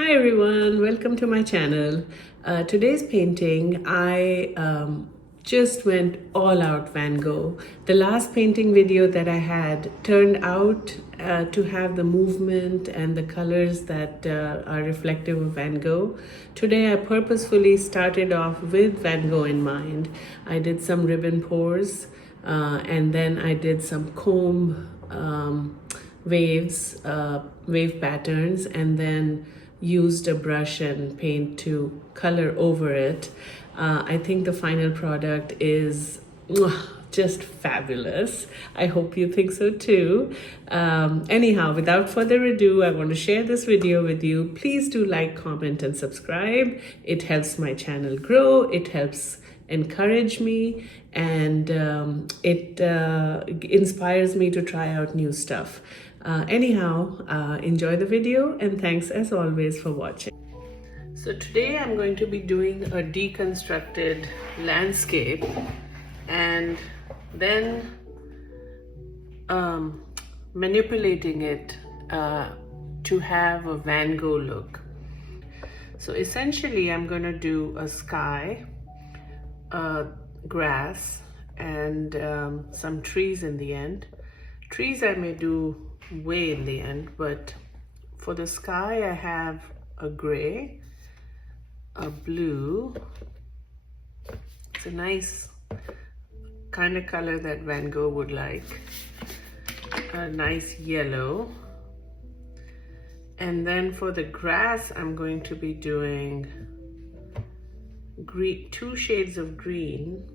Hi everyone, welcome to my channel. Today's painting, I just went all out Van Gogh. The last painting video that I had turned out to have the movement and the colors that are reflective of Van Gogh. Today I purposefully started off with Van Gogh in mind. I did some ribbon pours and then I did some comb wave patterns, and then used a brush and paint to color over it. I think the final product is just fabulous. I hope you think so too. Anyhow, without further ado, I want to share this video with you. Please do like, comment, and subscribe. It helps my channel grow. It helps encourage me, and it inspires me to try out new stuff. Enjoy the video, and thanks as always for watching. So today I'm going to be doing a deconstructed landscape and then manipulating it to have a Van Gogh look. So essentially I'm going to do a sky, grass, and some trees in the end. Trees I may do way in the end, but for the sky I have a gray, a blue. It's a nice kind of color that Van Gogh would like, a nice yellow. And then for the grass I'm going to be doing green, 2 shades of green,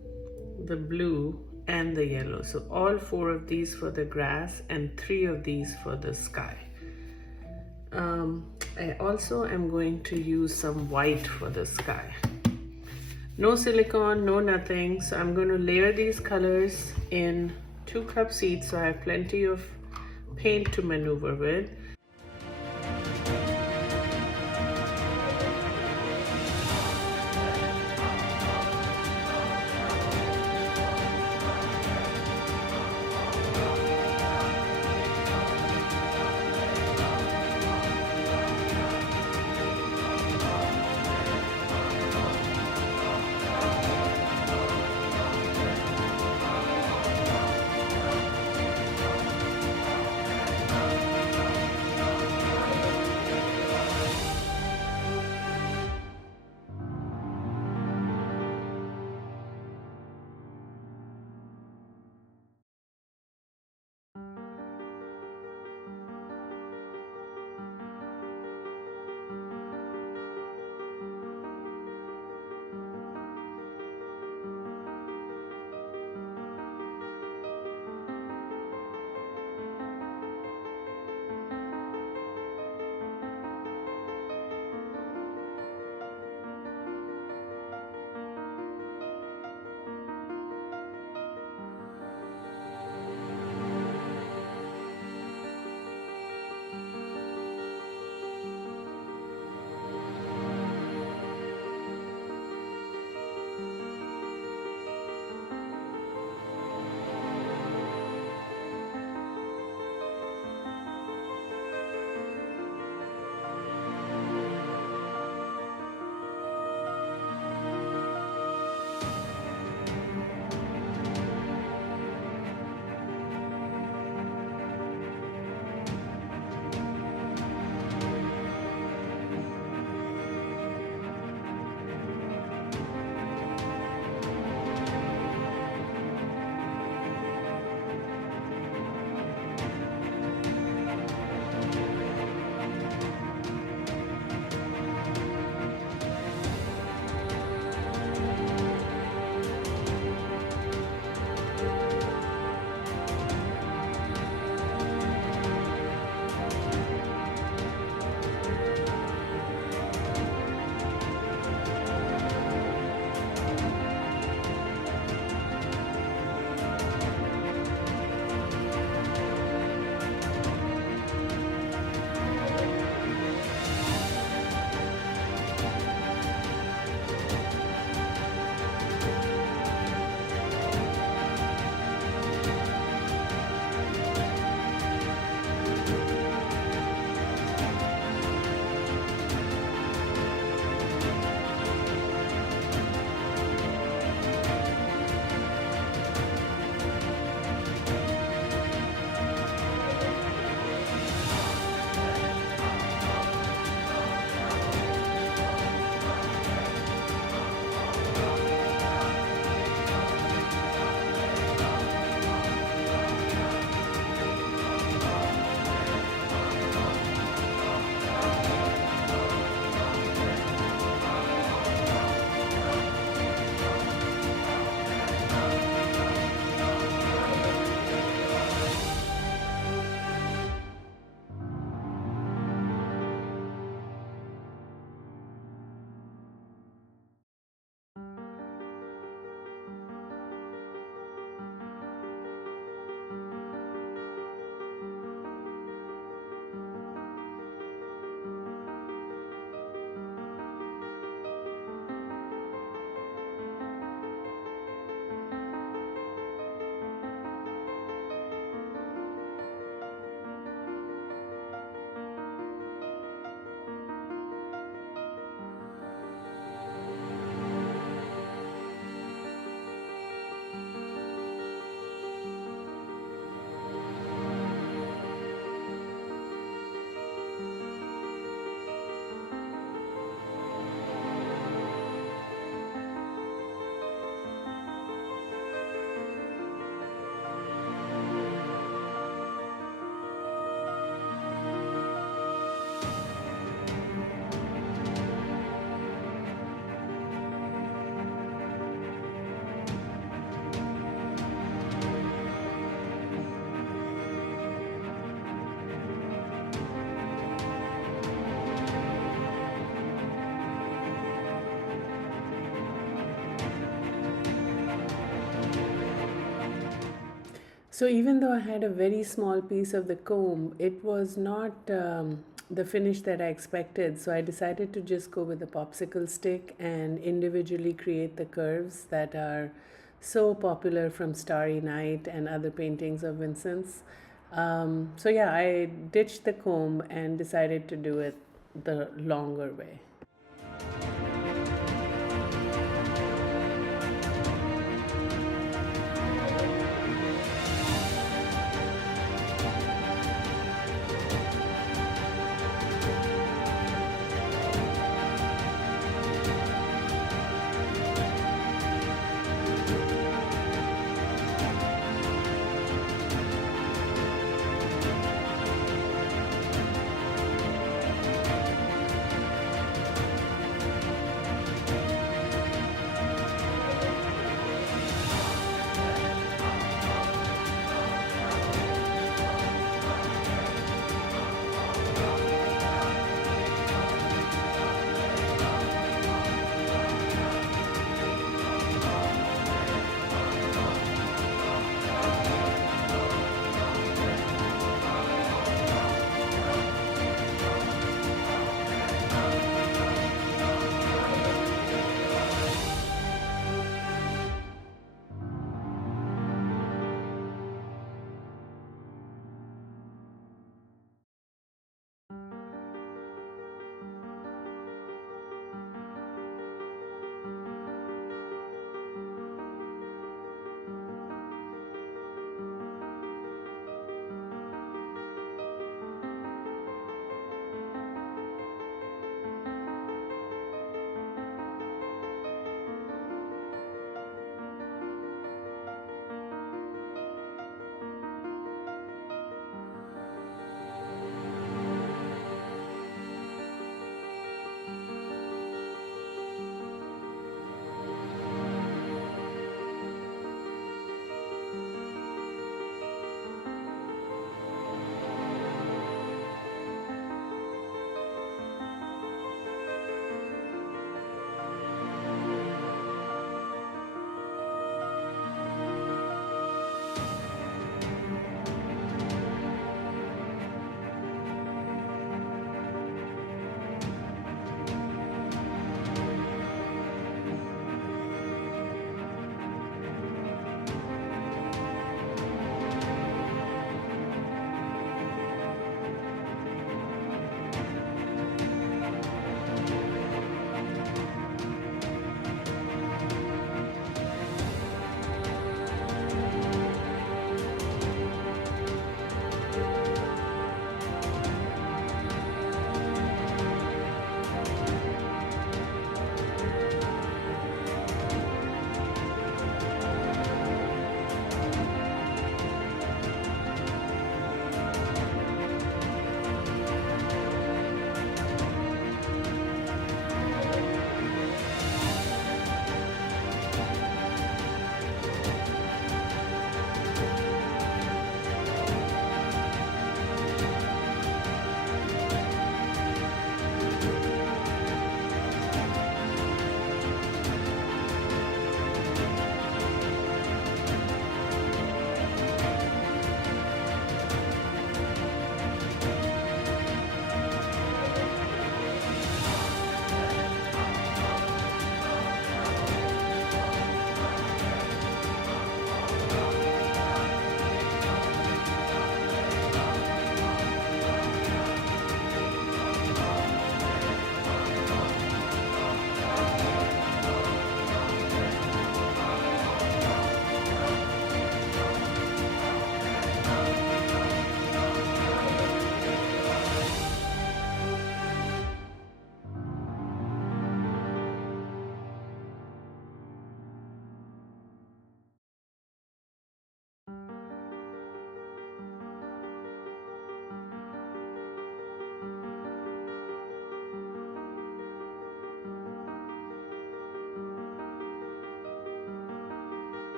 the blue and the yellow. So all 4 of these for the grass and 3 of these for the sky. I also am going to use some white for the sky. No silicone, no nothing. So I'm going to layer these colors in 2 cups each, so I have plenty of paint to maneuver with. So even though I had a very small piece of the comb, it was not the finish that I expected. So I decided to just go with a popsicle stick and individually create the curves that are so popular from Starry Night and other paintings of Vincent's. So yeah, I ditched the comb and decided to do it the longer way.